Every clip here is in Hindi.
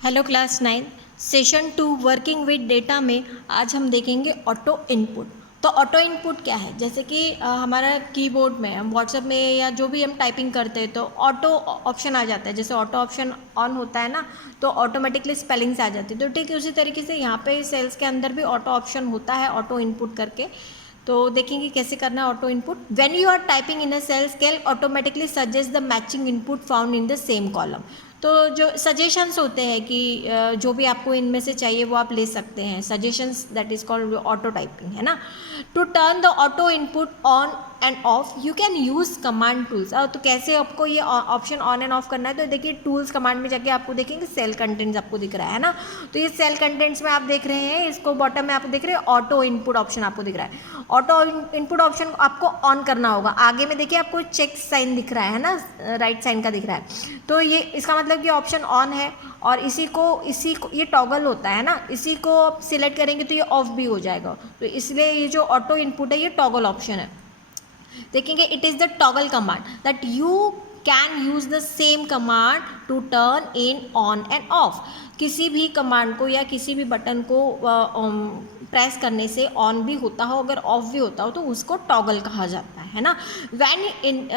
Hello class 9 session 2 working with data में आज हम देखेंगे ऑटो इनपुट। तो ऑटो इनपुट क्या है, जैसे कि हमारा कीबोर्ड में हम व्हाट्सएप में या जो भी हम टाइपिंग करते हैं तो ऑटो ऑप्शन आ जाता है। जैसे ऑटो ऑप्शन ऑन होता है ना, तो ऑटोमेटिकली स्पेलिंग्स आ जाती है। तो ठीक है, उसी तरीके से यहाँ पे सेल्स के अंदर भी ऑटो ऑप्शन होता है ऑटो इनपुट करके। तो देखेंगे कैसे करना है auto input. When you are typing in a cell scale automatically suggest the matching input found in the same column. तो जो सजेशंस होते हैं कि जो भी आपको इनमें से चाहिए वो आप ले सकते हैं। Suggestions that is called auto typing, है ना। To turn the auto input on and off you can use command tools. तो कैसे आपको ये ऑप्शन ऑन एंड ऑफ करना है, तो देखिए टूल्स कमांड में जाके आपको देखेंगे सेल कंटेंट्स आपको दिख रहा है ना। तो ये सेल कंटेंट्स में आप देख रहे हैं, इसको बॉटम में आप देख रहे हैं ऑटो इनपुट ऑप्शन आपको दिख रहा है। ऑटो इनपुट ऑप्शन आपको ऑन करना होगा। आगे में देखिए आपको चेक साइन दिख रहा है ना, राइट साइन का दिख रहा है। तो ये इसका मतलब कि ऑप्शन ऑन है और इसी को ये टॉगल होता है ना, इसी को आप सिलेक्ट करेंगे तो ये ऑफ भी हो जाएगा। तो इसलिए ये जो ऑटो इनपुट है ये टॉगल ऑप्शन है। देखेंगे it is the toggle command that you can use the same command to turn in on and off. किसी भी कमांड को या किसी भी बटन को प्रेस करने से ऑन भी होता हो, अगर ऑफ भी होता हो तो उसको टॉगल कहा जाता है ना। When in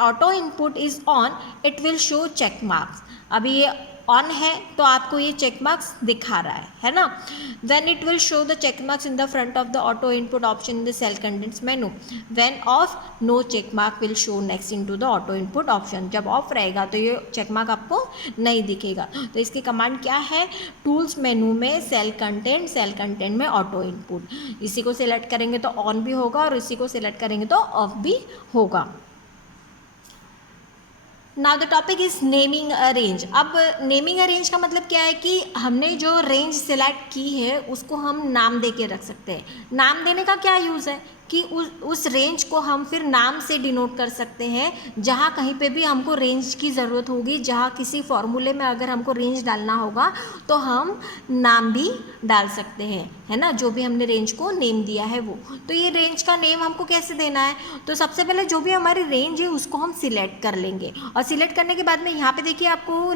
auto input is on it will show check marks. अभी ये ऑन है तो आपको ये चेक मार्क्स दिखा रहा है ना। Then it will show the check marks in the front of the auto input option in the cell contents menu. When off no check mark will show next into the auto input option. जब ऑफ रहेगा तो ये चेक मार्क आपको नहीं दिखेगा। तो इसकी कमांड क्या है, टूल्स मेनू में सेल कंटेंट में ऑटो इनपुट। इसी को सिलेक्ट करेंगे तो ऑन भी होगा और इसी को सिलेक्ट करेंगे तो ऑफ भी होगा। Now the topic is naming a range. अब नेमिंग अ रेंज का मतलब क्या है कि हमने जो रेंज सिलेक्ट की है उसको हम नाम दे के रख सकते हैं। नाम देने का क्या यूज़ है कि उस रेंज को हम फिर नाम से डिनोट कर सकते हैं। जहाँ कहीं पे भी हमको रेंज की ज़रूरत होगी, जहाँ किसी फॉर्मूले में अगर हमको रेंज डालना होगा तो हम नाम भी डाल सकते हैं, है ना। जो भी हमने रेंज को नेम दिया है वो, तो ये रेंज का नेम हमको कैसे देना है, तो सबसे पहले जो भी हमारी रेंज है उसको हम सिलेक्ट कर लेंगे। और सिलेक्ट करने के बाद में यहाँ पे देखिए आपको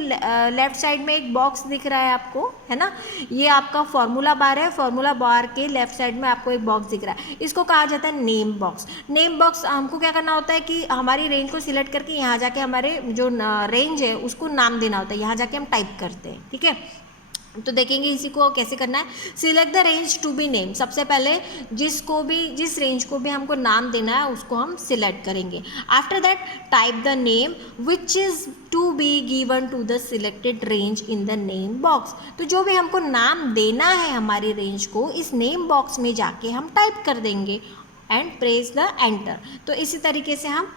लेफ्ट साइड में एक बॉक्स दिख रहा है आपको, है ना। ये आपका फॉर्मूला बार है, फॉर्मूला बार के लेफ्ट साइड में आपको एक बॉक्स दिख रहा है, इसको कहा जाता है नेम बॉक्स। नेम बॉक्स हमको क्या करना होता है कि हमारी रेंज को सिलेक्ट करके यहाँ जाके हमारे जो रेंज है उसको नाम देना होता है, यहाँ जाके हम टाइप करते हैं, ठीक है। तो देखेंगे इसी को कैसे करना है। Select the range to be name. सबसे पहले जिस रेंज को भी हमको नाम देना है उसको हम सिलेक्ट करेंगे। After that type the name which is to be given to the selected range in the name box. तो जो भी हमको नाम देना है हमारी रेंज को, इस नेम बॉक्स में जाके हम टाइप कर देंगे एंड प्रेस द एंटर। तो इसी तरीके से हम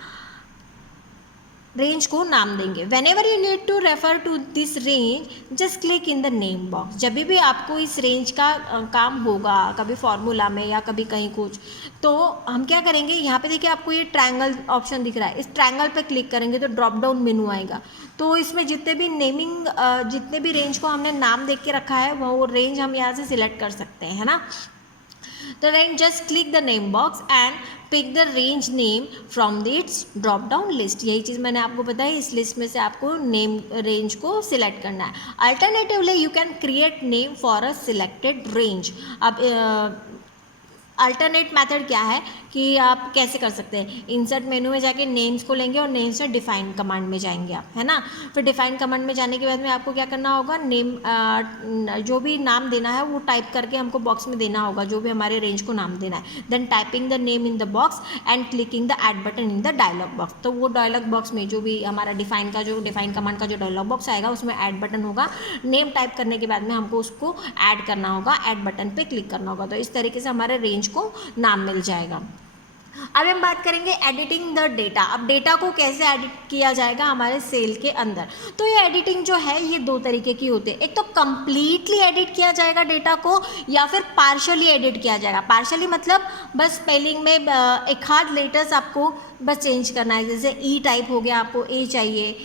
रेंज को नाम देंगे। Whenever you need to refer to this range just click in the name box. जब भी आपको इस रेंज का काम होगा, कभी फॉर्मूला में या कभी कहीं कुछ, तो हम क्या करेंगे, यहाँ पे देखिए आपको ये ट्रायंगल ऑप्शन दिख रहा है, इस ट्रायंगल पे क्लिक करेंगे तो ड्रॉप डाउन मेनू आएगा। तो इसमें जितने भी रेंज को हमने नाम देख के रखा है वो रेंज हम यहाँ से सिलेक्ट कर सकते हैं, है ना। तो then just click the name box and pick the range name from its drop down list। यही चीज़ मैंने आपको बताई, इस लिस्ट में से आपको नेम रेंज को सिलेक्ट करना है। Alternatively you can create name for a selected range. अब अल्टरनेट मेथड क्या है कि आप कैसे कर सकते हैं, इंसर्ट मेनू में जाके नेम्स को लेंगे और नेम से डिफाइन कमांड में जाएंगे आप, है ना। फिर डिफाइन कमांड में जाने के बाद में आपको क्या करना होगा, नेम जो भी नाम देना है वो टाइप करके हमको बॉक्स में देना होगा, जो भी हमारे रेंज को नाम देना है। Then typing the name in the box and clicking the add button in the dialog box. तो वो डायलॉग बॉक्स में जो भी हमारा डिफाइन कमांड का जो डायलॉग बॉक्स आएगा उसमें ऐड बटन होगा। नेम टाइप करने के बाद में हमको उसको ऐड करना होगा, ऐड बटन पे क्लिक करना होगा। तो इस तरीके से हमारे रेंज को नाम मिल जाएगा। अब हम बात करेंगे एडिटिंग द डेटा। अब डेटा को कैसे एडिट किया जाएगा हमारे सेल के अंदर। तो ये एडिटिंग जो है ये दो तरीके की होती है। एक तो कंप्लीटली एडिट किया जाएगा डेटा को, या फिर पार्शियली एडिट किया जाएगा। पार्शियली मतलब बस स्पेलिंग में एक आध लेटर्स आपको बस चेंज करना है, जैसे ई टाइप हो गया, आपको ए चाहिए,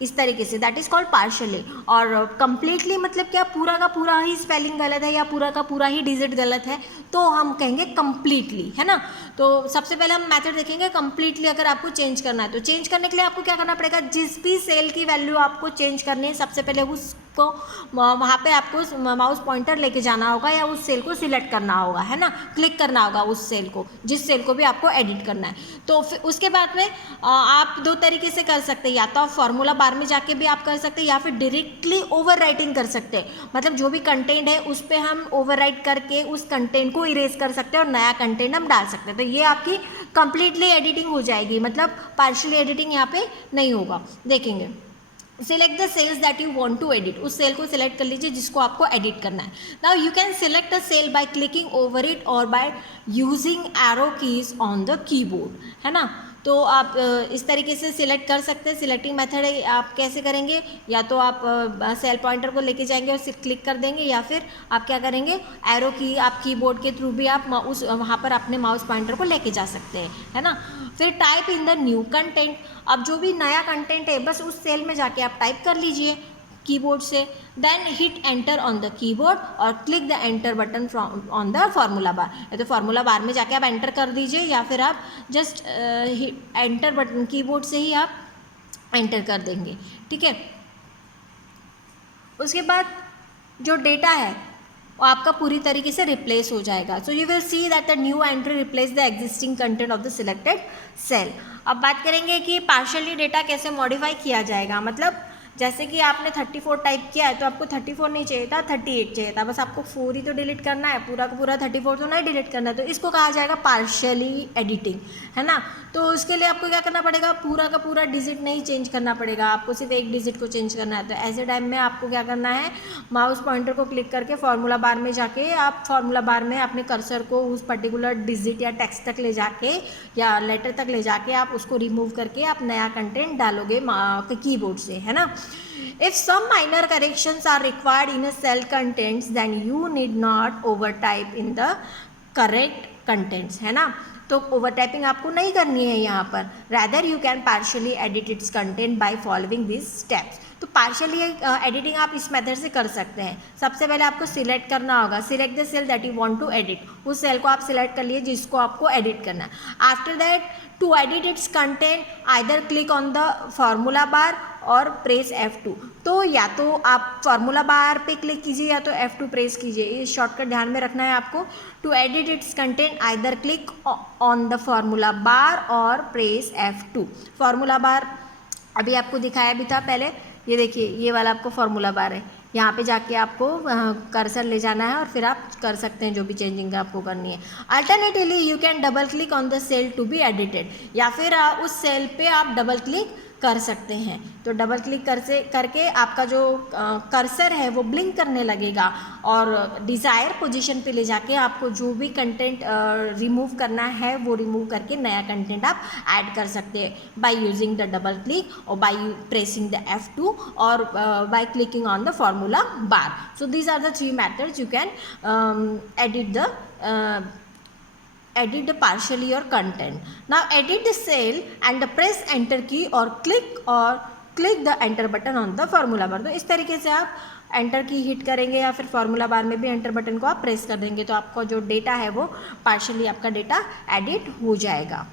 इस तरीके से, दैट इज़ कॉल्ड पार्शियली। और कंप्लीटली मतलब क्या, पूरा का पूरा ही स्पेलिंग गलत है या पूरा का पूरा ही डिजिट गलत है तो हम कहेंगे कंप्लीटली, है ना। तो सबसे पहले हम मेथड देखेंगे कंप्लीटली। अगर आपको चेंज करना है तो चेंज करने के लिए आपको क्या करना पड़ेगा, जिस भी सेल की वैल्यू आपको चेंज करनी है सबसे पहले उस को वहाँ पे आपको माउस पॉइंटर लेके जाना होगा या उस सेल को सिलेक्ट करना होगा, है ना, क्लिक करना होगा उस सेल को, जिस सेल को भी आपको एडिट करना है। तो फिर उसके बाद में आप दो तरीके से कर सकते हैं, या तो आप फार्मूला बार में जाके भी आप कर सकते हैं या फिर डायरेक्टली ओवर राइटिंग कर सकते हैं। मतलब जो भी कंटेंट है उस पर हम ओवर राइट करके उस कंटेंट को इरेज कर सकते हैं और नया कंटेंट हम डाल सकते हैं। तो ये आपकी कंप्लीटली एडिटिंग हो जाएगी, मतलब पार्शियली एडिटिंग यहाँ पे नहीं होगा। देखेंगे, select the cells that you want to edit, उस सेल को सिलेक्ट कर लीजिए जिसको आपको एडिट करना है। Now you can select a cell by clicking over it और by using arrow keys on the keyboard, है ना। तो आप इस तरीके से सिलेक्ट कर सकते हैं। सिलेक्टिंग मेथड आप कैसे करेंगे, या तो आप सेल पॉइंटर को लेके जाएंगे और सिर्फ क्लिक कर देंगे, या फिर आप क्या करेंगे, एरो की आप कीबोर्ड के थ्रू भी आप उस वहाँ पर अपने माउस पॉइंटर को लेके जा सकते हैं, है ना। फिर type in the new content, अब जो भी नया कंटेंट है बस उस सेल में जाके आप टाइप कर लीजिए कीबोर्ड से। Then hit enter on the keyboard और click the enter button from on the formula bar, या तो फार्मूला बार में जाके आप एंटर कर दीजिए या फिर आप जस्ट एंटर बटन कीबोर्ड से ही आप एंटर कर देंगे, ठीक है। उसके बाद जो डेटा है वो आपका पूरी तरीके से रिप्लेस हो जाएगा। So you will see that the new entry replace the existing content of the selected cell. अब बात करेंगे कि पार्शियली डेटा कैसे मॉडिफाई किया जाएगा। मतलब जैसे कि आपने 34 टाइप किया है तो आपको 34 नहीं चाहिए था, 38 चाहिए था, बस आपको 4 ही तो डिलीट करना है, पूरा का पूरा 34 तो नहीं डिलीट करना है। तो इसको कहा जाएगा पार्शियली एडिटिंग, है ना। तो उसके लिए आपको क्या करना पड़ेगा, पूरा का पूरा डिजिट नहीं चेंज करना पड़ेगा, आपको सिर्फ एक डिजिट को चेंज करना है। तो ऐसे टाइम में आपको क्या करना है, माउस पॉइंटर को क्लिक करके फार्मूला बार में जाके आप फार्मूला बार में अपने कर्सर को उस पर्टिकुलर डिजिट या टेक्स्ट तक ले जाके या लेटर तक ले जाके आप उसको रिमूव करके आप नया कंटेंट डालोगे कीबोर्ड से, है ना। If some minor corrections are required in a cell contents, then you need not overtype in the correct contents, है ना। तो ओवर टाइपिंग आपको नहीं करनी है यहाँ पर, rather you can partially edit its content by following these steps। तो पार्शियली एडिटिंग आप इस मेथड से कर सकते हैं। सबसे पहले आपको सिलेक्ट करना होगा, select the cell that you want to edit, उस सेल को आप सिलेक्ट कर लिए जिसको आपको एडिट करना है। After that to edit its content either click on the formula bar और प्रेस F2। तो या तो आप फार्मूला बार पे क्लिक कीजिए या तो F2 प्रेस कीजिए, ये शॉर्टकट ध्यान में रखना है आपको। To edit its content either click on the formula bar और प्रेस F2। फार्मूला बार अभी आपको दिखाया भी था पहले, ये देखिए ये वाला आपको फार्मूला बार है, यहाँ पे जाके आपको कर्सर ले जाना है और फिर आप कर सकते हैं जो भी चेंजिंग आपको करनी है। Alternatively you can double click on the cell to be edited, या फिर उस सेल पे आप डबल क्लिक कर सकते हैं। तो डबल क्लिक करके आपका जो कर्सर है वो ब्लिंक करने लगेगा और डिज़ायर पोजीशन पे ले जाके आपको जो भी कंटेंट रिमूव करना है वो रिमूव करके नया कंटेंट आप ऐड कर सकते हैं by using the double click और बाय प्रेसिंग द F2 और by clicking on the formula bar. So these are the 3 methods you can edit the partially your content. Now edit the cell and press enter key or click the enter button on the formula bar। तो इस तरीके से आप एंटर की हिट करेंगे या फिर फार्मूला बार में भी एंटर बटन को आप प्रेस कर देंगे तो आपका जो डेटा है वो पार्शियली आपका डेटा एडिट हो जाएगा।